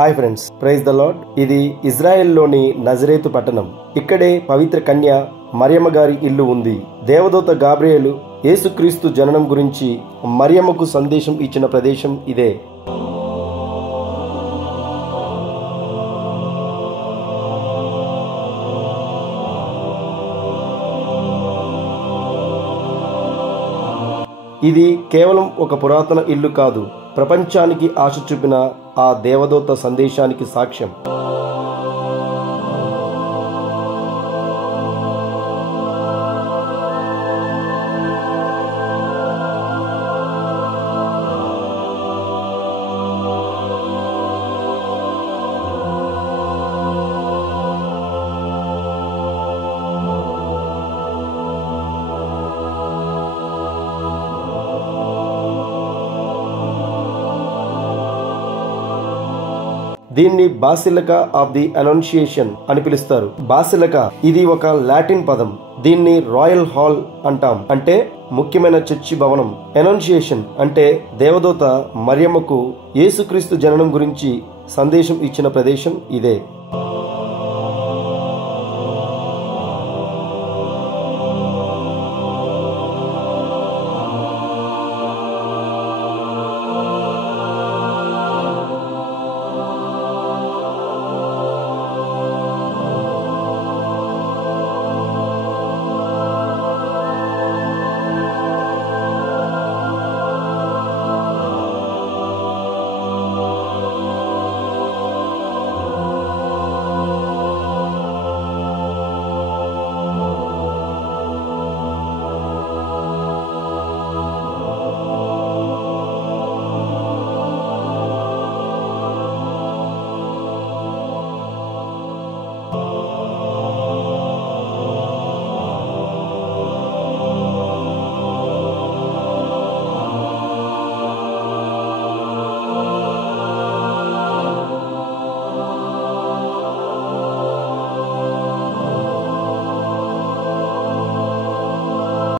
Hi friends, praise the Lord. ఇది ఇజ్రాయెల్లోని నజరేతు పట్టణం. ఇక్కడే పవిత్ర కన్య మరియమ్మ గారి ఇల్లు ఉంది. దేవదూత గాబ్రియేలు యేసుక్రీస్తు జననం గురించి మరియమ్మకు సందేశం ఇచ్చిన ప్రదేశం ఇదే. ఇది కేవలం ఒక పురాతన ఇల్లు కాదు, ప్రపంచానికి ఆశ చూపిన ఆ దేవదూత సందేశానికి సాక్ష్యం. దీన్ని బాసిలికా ఆఫ్ ది అనౌన్షియేషన్ అని పిలుస్తారు. బాసిలికా ఇది ఒక లాటిన్ పదం. దీన్ని రాయల్ హాల్ అంటాం, అంటే ముఖ్యమైన చర్చి భవనం. అనౌన్షియేషన్ అంటే దేవదూత మరియమ్మకు యేసుక్రీస్తు జననం గురించి సందేశం ఇచ్చిన ప్రదేశం ఇదే.